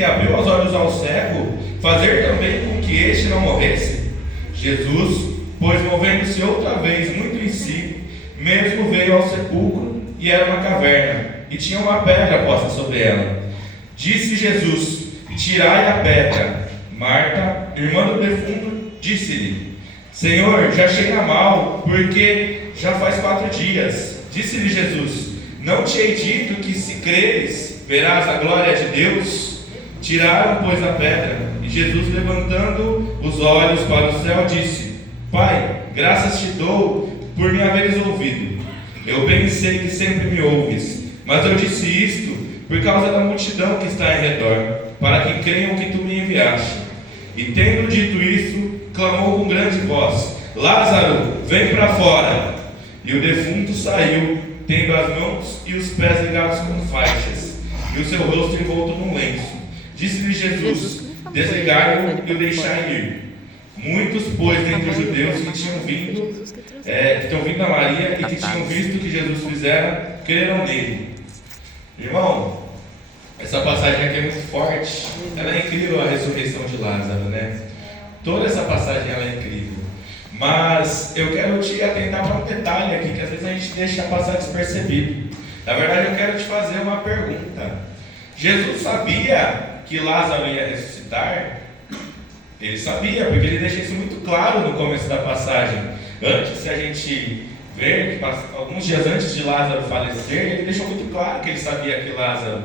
que abriu os olhos ao cego, fazer também com que este não morresse? Jesus, pois movendo-se outra vez muito em si, mesmo veio ao sepulcro, e era uma caverna, e tinha uma pedra posta sobre ela. Disse Jesus: tirai a pedra. Marta, irmã do defunto, disse-lhe: Senhor, já cheira mal, porque já faz 4 dias. Disse-lhe Jesus: não te hei dito que, se creres, verás a glória de Deus? Tiraram, pois, a pedra. E Jesus, levantando os olhos para o céu, disse: Pai, graças te dou por me haveres ouvido. Eu bem sei que sempre me ouves, mas eu disse isto por causa da multidão que está em redor, para que creiam que tu me enviaste. E tendo dito isso, clamou com grande voz: Lázaro, vem para fora. E o defunto saiu, tendo as mãos e os pés ligados com faixas, e o seu rosto envolto num lenço. Disse-lhe Jesus: desligai-o e o deixai ir. Muitos, pois, dentre os judeus que tinham vindo a Maria e que tinham visto o que Jesus fizera, creram nele. Irmão, essa passagem aqui é muito forte. Ela é incrível, a ressurreição de Lázaro, né? Toda essa passagem ela é incrível. Mas eu quero te atentar para um detalhe aqui, que às vezes a gente deixa passar despercebido. Na verdade, eu quero te fazer uma pergunta. Jesus sabia que Lázaro ia ressuscitar? Ele sabia, porque ele deixa isso muito claro no começo da passagem. Antes, se a gente ver, que alguns dias antes de Lázaro falecer, ele deixou muito claro que ele sabia que Lázaro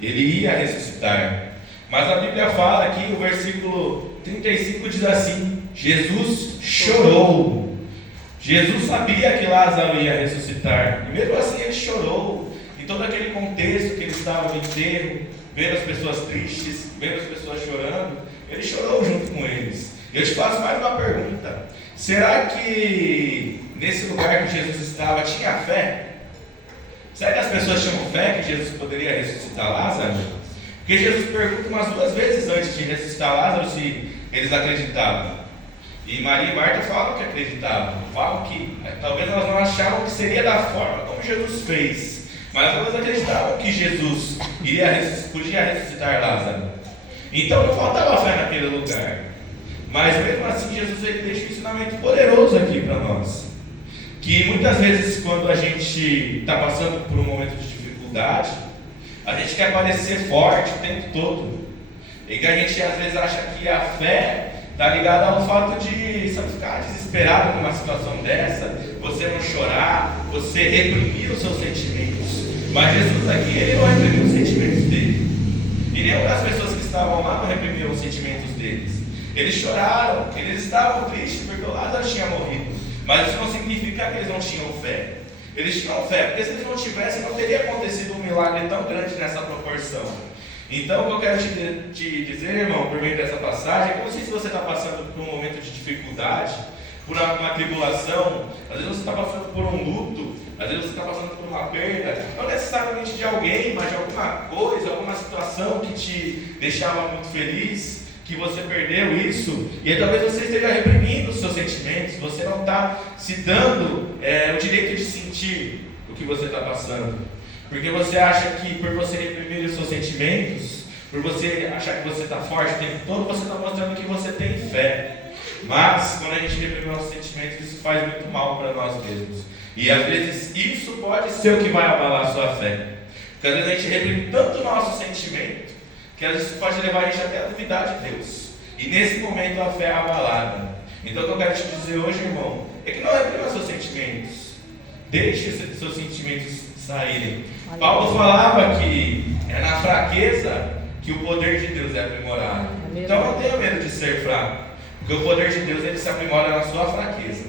ele ia ressuscitar. Mas a Bíblia fala aqui, o versículo 35 diz assim: Jesus chorou. Jesus sabia que Lázaro ia ressuscitar, e mesmo assim ele chorou. Em todo aquele contexto que ele estava no enterro, vendo as pessoas tristes, vendo as pessoas chorando, ele chorou junto com eles. Eu te faço mais uma pergunta: será que nesse lugar que Jesus estava tinha fé? Será que as pessoas tinham fé que Jesus poderia ressuscitar Lázaro? Porque Jesus pergunta umas 2 vezes antes de ressuscitar Lázaro se eles acreditavam. E Maria e Marta falam que acreditavam, falam que talvez elas não achavam que seria da forma como Jesus fez, mas elas acreditavam que Jesus podia ressuscitar Lázaro. Então não faltava fé naquele lugar. Mas mesmo assim Jesus ele deixa um ensinamento poderoso aqui para nós. Que muitas vezes quando a gente está passando por um momento de dificuldade, a gente quer parecer forte o tempo todo. E que a gente às vezes acha que a fé está ligada ao fato de você ficar desesperado numa situação dessa, você não chorar, você reprimir os seus sentimentos. Mas Jesus aqui, ele não reprimiu os sentimentos dele. E nenhuma das pessoas que estavam lá não reprimiram os sentimentos deles. Eles choraram, eles estavam tristes porque o Lázaro tinha morrido. Mas isso não significa que eles não tinham fé. Eles tinham fé, porque se eles não tivessem, não teria acontecido um milagre tão grande nessa proporção. Então, o que eu quero te dizer, irmão, por meio dessa passagem, é como se você está passando por um momento de dificuldade, por uma tribulação, às vezes você está passando por um luto, às vezes você está passando por uma perda, não necessariamente de alguém, mas de alguma coisa, alguma situação que te deixava muito feliz, que você perdeu isso, e aí talvez você esteja reprimindo os seus sentimentos, você não está se dando o direito de sentir o que você está passando, porque você acha que por você reprimir os seus sentimentos, por você achar que você está forte o tempo todo, você está mostrando que você tem fé. Mas quando a gente reprime nossos sentimentos, isso faz muito mal para nós mesmos, e às vezes isso pode ser o que vai abalar a sua fé, porque às vezes a gente reprime tanto o nosso sentimento, que às vezes pode levar a gente até a duvidar de Deus. E nesse momento a fé é abalada. Então o que eu quero te dizer hoje, irmão, é que não reprima seus sentimentos. Deixe seus sentimentos saírem. Paulo falava que é na fraqueza que o poder de Deus é aprimorado. Então não tenha medo de ser fraco, porque o poder de Deus ele se aprimora na sua fraqueza.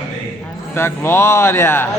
Amém. Da glória!